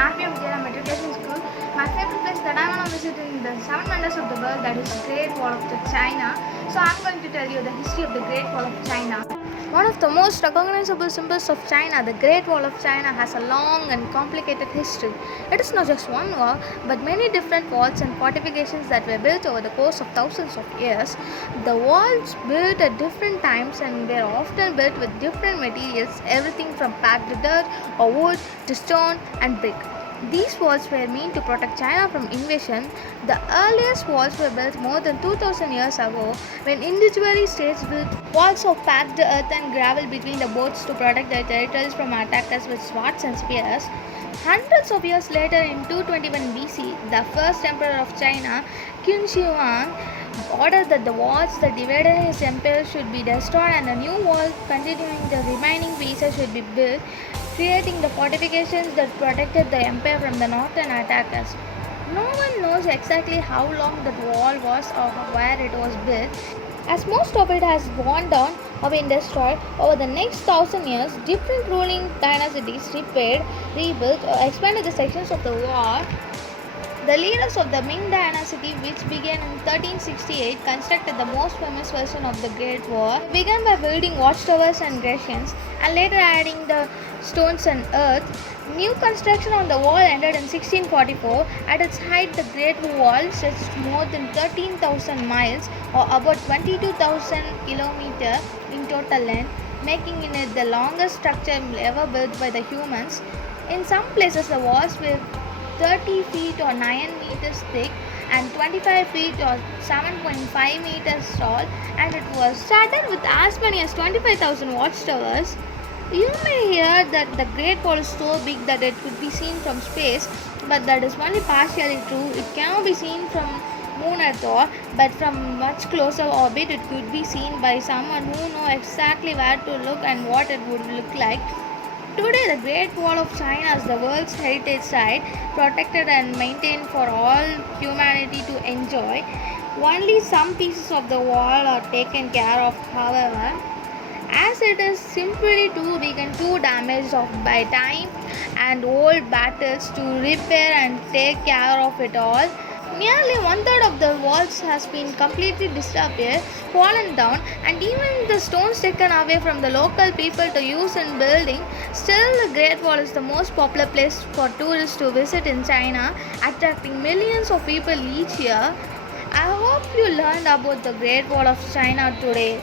Army of Jaya Metropolitan School. My favorite place that I want to visit in the 7 wonders of the world, that is Great Wall of China. So I'm going to tell you the history of the Great Wall of China. One of the most recognizable symbols of China, the Great Wall of China, has a long and complicated history. It is not just one wall, but many different walls and fortifications that were built over the course of thousands of years. The walls built at different times and were often built with different materials, everything from packed dirt or wood to stone and brick. These walls were meant to protect China from invasion. The earliest walls were built more than 2000 years ago, when individual states built walls of packed earth and gravel between the boats to protect their territories from attackers with swords and spears. Hundreds of years later, in 221 BC, the first emperor of China, Qin Shi Huang, ordered that the walls that divided his empire should be destroyed and a new wall containing the remaining pieces should be built, creating the fortifications that protected the empire from the northern attackers. No one knows exactly how long that wall was or where it was built, as most of it has worn down or been destroyed. Over the next 1000 years, different ruling dynasties repaired, rebuilt, or expanded the sections of the wall. The leaders of the Ming Dynasty, which began in 1368, constructed the most famous version of the Great Wall. They began by building watchtowers and grecians, and later adding the stones and earth. New construction on the wall ended in 1644. At its height, the Great Wall stretched more than 13,000 miles, or about 22,000 kilometers in total length, making it the longest structure ever built by the humans. In some places, the walls were 30 feet or 9 meters thick and 25 feet or 7.5 meters tall, and it was studded with as many as 25,000 watchtowers. You may hear that the Great Wall is so big that it could be seen from space, but that is only partially true. It cannot be seen from Moon at all, but from much closer orbit it could be seen by someone who know exactly where to look and what it would look like. Today, the Great Wall of China is the world's heritage site, protected and maintained for all humanity to enjoy. Only some pieces of the wall are taken care of, however, as it is simply too weak and too damaged by time and old battles to repair and take care of it all. Nearly one-third of the walls has been completely disappeared, fallen down, and even the stones taken away from the local people to use in building. Still, the Great Wall is the most popular place for tourists to visit in China, attracting millions of people each year. I hope you learned about the Great Wall of China today.